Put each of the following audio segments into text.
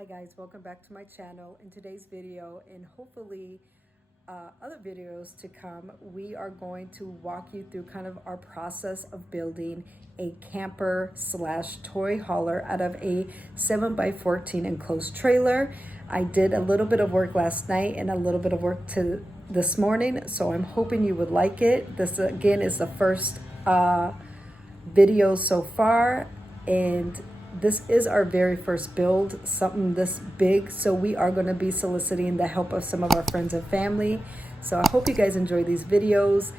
Hi guys, welcome back to my channel. In today's video and hopefully other videos to come, we are going to walk you through kind of our process of building a camper slash toy hauler out of a 7x14 enclosed trailer. I did a little bit of work last night and a little bit of work this morning, so I'm hoping you would like it. This again is the first video so far, and this is our very first build, something this big, so we are going to be soliciting the help of some of our friends and family. So I hope you guys enjoy these videos.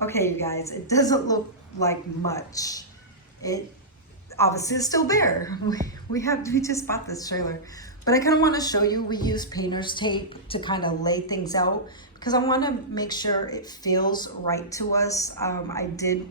Okay, you guys, it doesn't look like much. It obviously is still bare. We just bought this trailer, but I kind of want to show you. We use painter's tape to kind of lay things out because I want to make sure it feels right to us. I did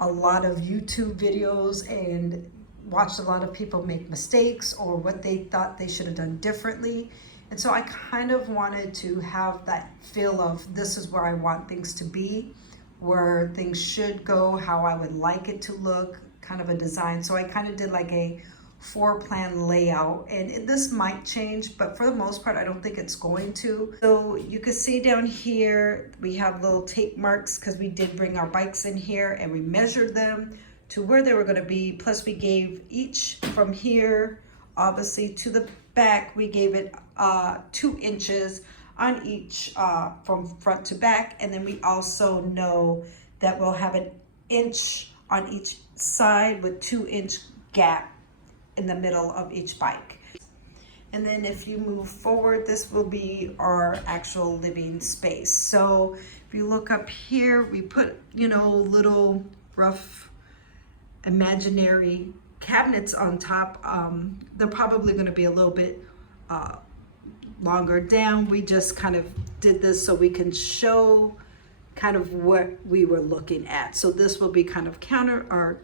a lot of YouTube videos and watched a lot of people make mistakes or what they thought they should have done differently. And so I kind of wanted to have that feel of this is where I want things to be, where things should go, how I would like it to look, kind of a design. So I kind of did like a floor plan layout, and this might change, but for the most part I don't think it's going to. So you can see down here we have little tape marks because we did bring our bikes in here and we measured them to where they were going to be, plus we gave each from here obviously to the back, we gave it 2 inches on each from front to back, and then we also know that we'll have an inch on each side with 2-inch gap in the middle of each bike. And then if you move forward, this will be our actual living space. So if you look up here, we put, you know, little rough imaginary cabinets on top. They're probably going to be a little bit longer down. We just kind of did this so we can show kind of what we were looking at. So this will be kind of our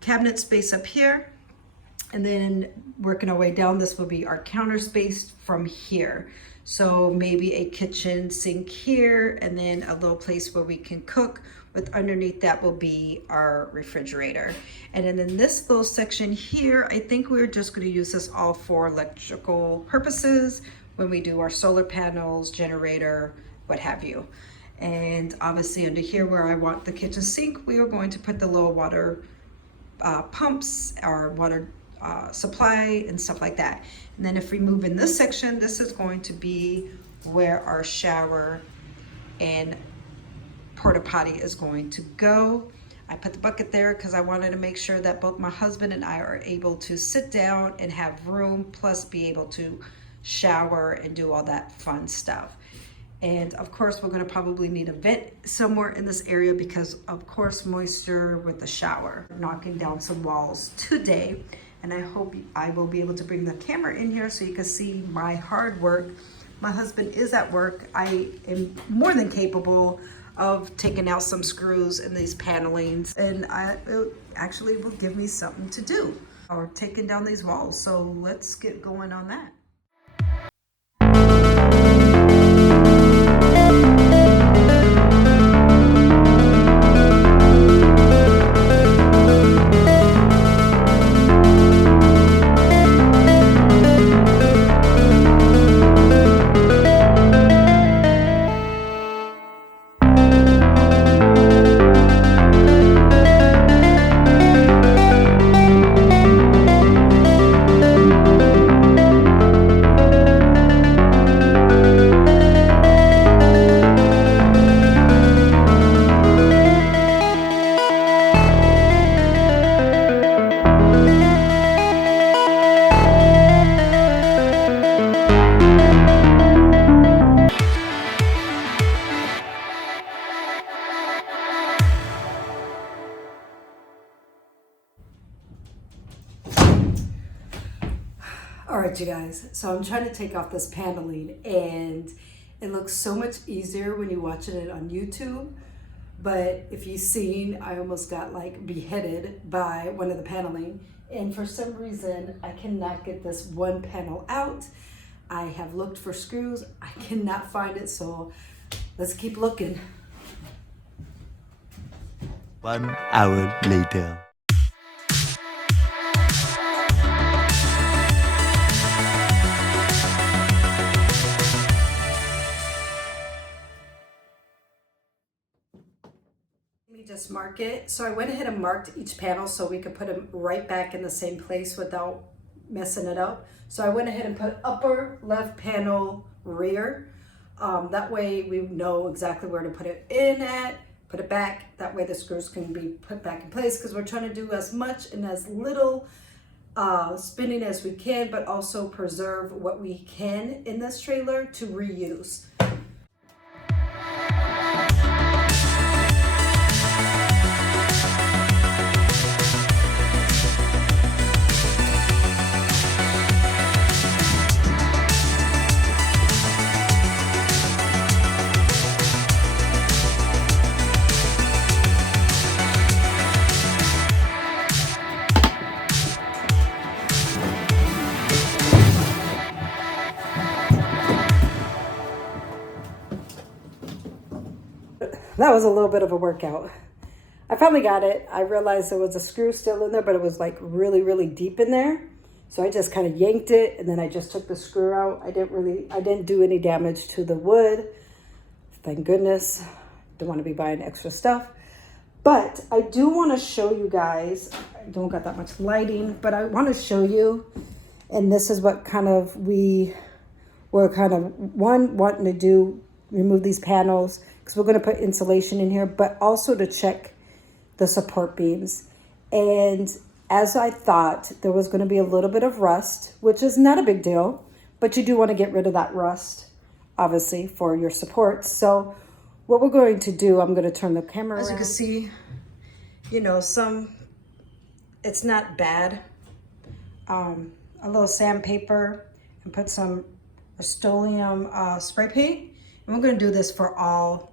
cabinet space up here, and then working our way down, this will be our counter space from here. So maybe a kitchen sink here, and then a little place where we can cook, with underneath that will be our refrigerator. And then in this little section here, I think we're just going to use this all for electrical purposes when we do our solar panels, generator, what have you. And obviously under here where I want the kitchen sink, we are going to put the little water pumps, our water supply and stuff like that. And then if we move in this section, this is going to be where our shower and porta potty is going to go. I put the bucket there because I wanted to make sure that both my husband and I are able to sit down and have room, plus be able to shower and do all that fun stuff. And of course, we're going to probably need a vent somewhere in this area because of course moisture with the shower. Knocking down some walls today, and I hope I will be able to bring the camera in here so you can see my hard work. My husband is at work. I am more than capable of taking out some screws in these panelings, and it actually will give me something to do, or taking down these walls. So let's get going on that. All right, you guys, so I'm trying to take off this paneling, and it looks so much easier when you're watching it on YouTube. But if you've seen, I almost got like beheaded by one of the paneling. And for some reason, I cannot get this one panel out. I have looked for screws. I cannot find it, so let's keep looking. 1 hour later. Let me just mark it. So I went ahead and marked each panel so we could put them right back in the same place without messing it up. So I went ahead and put upper left panel rear. That way we know exactly where to put it in at, put it back. That way the screws can be put back in place, because we're trying to do as much and as little spinning as we can, but also preserve what we can in this trailer to reuse. That was a little bit of a workout. I finally got it. I realized there was a screw still in there, but it was like really, really deep in there. So I just kind of yanked it, and then I just took the screw out. I didn't do any damage to the wood. Thank goodness. Don't want to be buying extra stuff. But I do want to show you guys, I don't got that much lighting, but I want to show you, and this is what kind of we were kind of wanting to do, remove these panels, because we're going to put insulation in here, but also to check the support beams. And as I thought, there was going to be a little bit of rust, which is not a big deal, but you do want to get rid of that rust, obviously, for your supports. So what we're going to do, I'm going to turn the camera around. As you can see, you know, it's not bad. A little sandpaper, and put some Rust-Oleum spray paint. And we're going to do this for all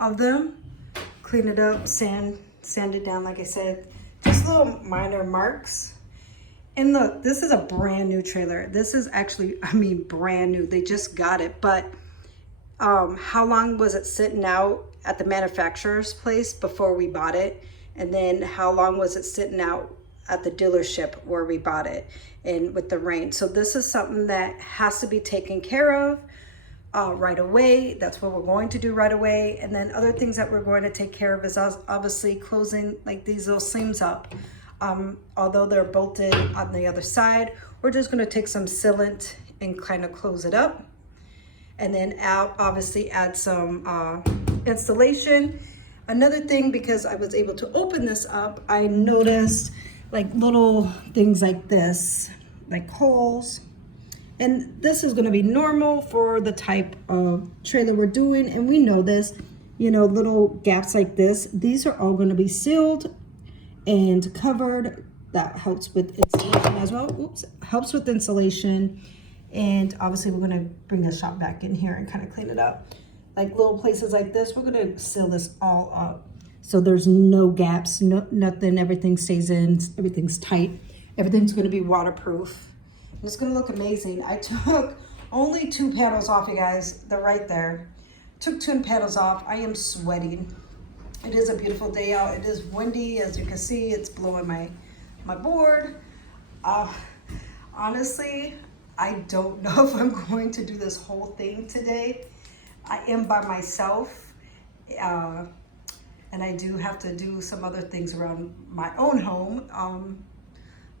of them. Clean it up, sand it down, like I said. Just little minor marks. And look, this is a brand new trailer. This is actually, I mean, brand new. They just got it. But how long was it sitting out at the manufacturer's place before we bought it? And then how long was it sitting out at the dealership where we bought it, and with the rain? So this is something that has to be taken care of right away. That's what we're going to do right away. And then other things that we're going to take care of is obviously closing like these little seams up. Although they're bolted on the other side, we're just going to take some sealant and kind of close it up. And then obviously add some installation. Another thing, because I was able to open this up, I noticed like little things like this, like holes. And this is gonna be normal for the type of trailer we're doing. And we know this, you know, little gaps like this, these are all gonna be sealed and covered. That helps with insulation as well. Oops, helps with insulation. And obviously we're gonna bring the shop back in here and kind of clean it up. Like little places like this, we're gonna seal this all up. So there's no gaps, nothing, everything stays in, everything's tight. Everything's gonna be waterproof. And it's gonna look amazing. I took only 2 panels off, you guys. They're right there. Took 2 panels off. I am sweating. It is a beautiful day out. It is windy, as you can see. It's blowing my board. Honestly, I don't know if I'm going to do this whole thing today. I am by myself, and I do have to do some other things around my own home,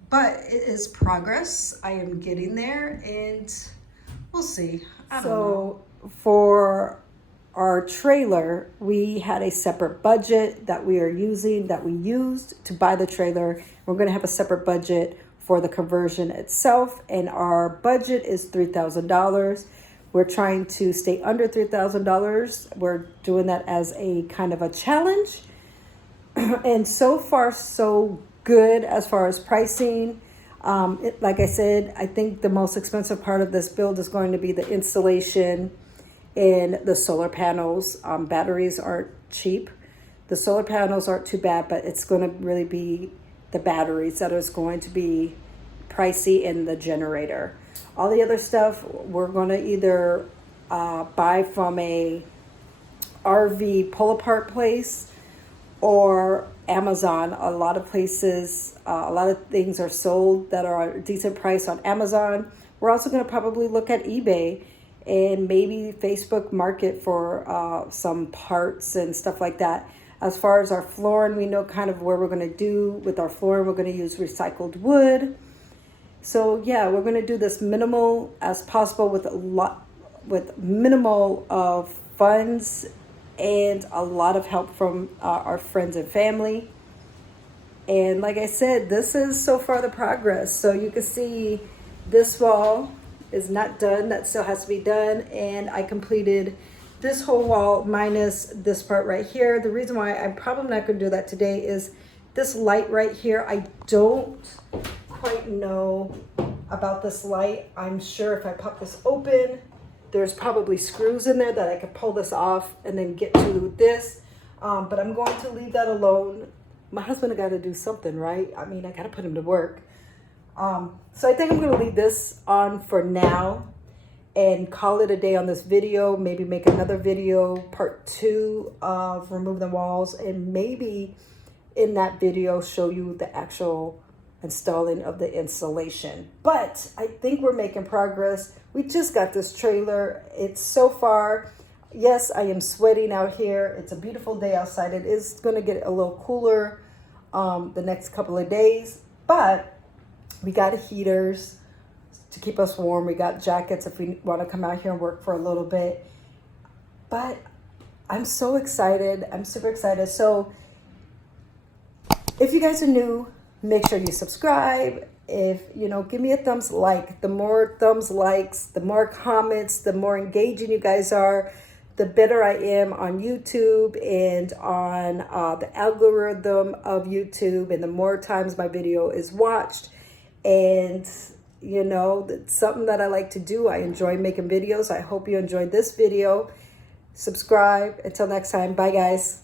but it is progress. I am getting there, and we'll see. I don't know. For our trailer, we had a separate budget that we used to buy the trailer. We're going to have a separate budget for the conversion itself, and our budget is $3,000. We're trying to stay under $3,000. We're doing that as a kind of a challenge. And so far, so good as far as pricing. Like I said, I think the most expensive part of this build is going to be the installation and the solar panels. Batteries aren't cheap. The solar panels aren't too bad, but it's going to really be the batteries that is going to be pricey in the generator. All the other stuff we're going to either buy from a RV pull apart place or Amazon. A lot of places, a lot of things are sold that are a decent price on Amazon. We're also going to probably look at eBay and maybe Facebook Market for some parts and stuff like that. As far as our flooring, we know kind of where we're going to do with our flooring. We're going to use recycled wood. So yeah, we're going to do this minimal as possible with minimal of funds and a lot of help from our friends and family. And like I said, this is so far the progress. So you can see this wall is not done. That still has to be done. And I completed this whole wall minus this part right here. The reason why I'm probably not going to do that today is this light right here. I don't quite know about this light. I'm sure if I pop this open, there's probably screws in there that I could pull this off and then get to this. But I'm going to leave that alone. My husband got to do something, right? I mean, I got to put him to work. So I think I'm going to leave this on for now and call it a day on this video. Maybe make another video, part 2 of remove the walls. And maybe in that video, show you the actual installing of the insulation. But I think we're making progress. We just got this trailer. It's so far, yes, I am sweating out here. It's a beautiful day outside. It is going to get a little cooler the next couple of days, but we got heaters to keep us warm. We got jackets if we want to come out here and work for a little bit. But I'm so excited. I'm super excited. So if you guys are new, make sure you subscribe. If, give me a thumbs like. The more thumbs likes, the more comments, the more engaging you guys are, the better I am on YouTube and on the algorithm of YouTube, and the more times my video is watched. And, it's something that I like to do. I enjoy making videos. I hope you enjoyed this video. Subscribe. Until next time. Bye, guys.